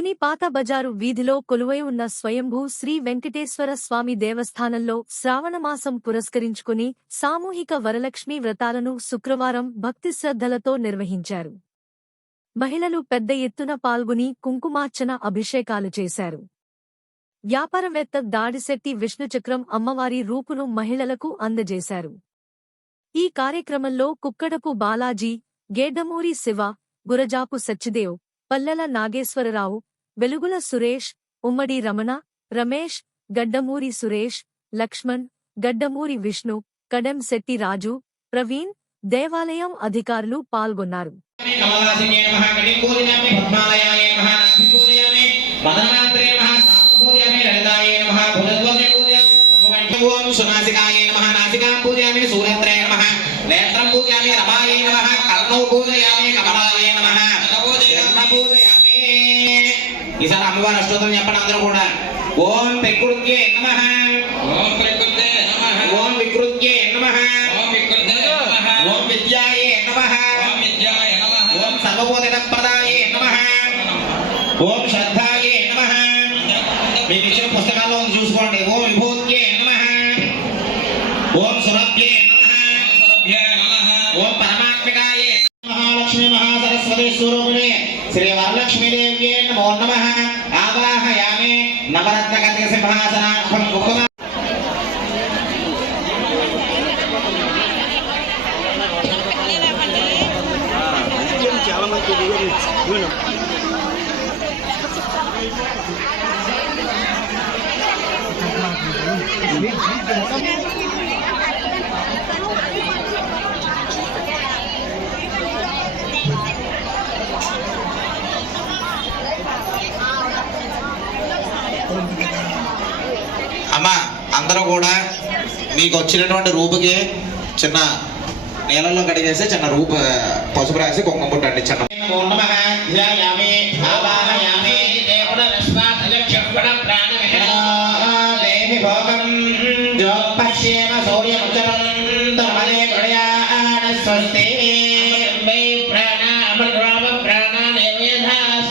తుని పాత బజారు వీధిలో కొలువై ఉన్న స్వయంభూ శ్రీ వెంకటేశ్వర స్వామి దేవస్థానంలో శ్రావణమాసం పురస్కరించుకుని సామూహిక వరలక్ష్మీ వ్రతాలను శుక్రవారం భక్తిశ్రద్ధలతో నిర్వహించారు. మహిళలు పెద్ద ఎత్తున పాల్గొని కుంకుమార్చన అభిషేకాలు చేశారు. వ్యాపారవేత్త దాడిశెట్టి విష్ణుచక్రం అమ్మవారి రూపును మహిళలకు అందజేశారు. ఈ కార్యక్రమంలో కుక్కడపు బాలాజీ, గేడ్డమూరి శివ, గురజాపు సచ్చిదేవ్, పల్లెల నాగేశ్వరరావు, వెలుగుల సురేష్, ఉమ్మడి రమణ, రమేష్, గడ్డమూరి సురేష్, లక్ష్మణ్, గడ్డమూరి విష్ణు, కడెం శెట్టి రాజు, ప్రవీణ్, దేవాలయం అధికారులు పాల్గొన్నారు. ఈసారి అమ్మవారి అష్టోత్తరం చెప్పండి అందరూ కూడా. ఓం ప్రకృత్యే నమః, ఓం ప్రకృతే నమః, ఓం వికృత్యే నమః, ఓం వికృతే నమః, ఓం విద్యాయే నమః, ఓం విద్యాయ నమః, ఓం సర్వబోధనప్రదాయే నమః, ఓం శ్రద్ధాయే నమః. మీకు ఇచ్చిన పుస్తకాల్లో చూసుకోండి. ఓం విభూత్యే నమః, ఓం సురభ్యే నమః, ఓం పరమాత్మికాయే మహాలక్ష్మి మహాసరస్వతి స్వరూపిణి శ్రీ వరలక్ష్మీదేవ్యే నమో నమః. ఆవాహయామి నవరత్న కటిక సింహాసనార్థం కుంకుమ. అమ్మా అందరూ కూడా మీకు వచ్చినటువంటి రూపుకి చిన్న నీళ్ళల్లో కడిగేసి చిన్న రూపు పసుపు రాసి కుంకుమ పుట్టండి. చిన్న స్వస్తి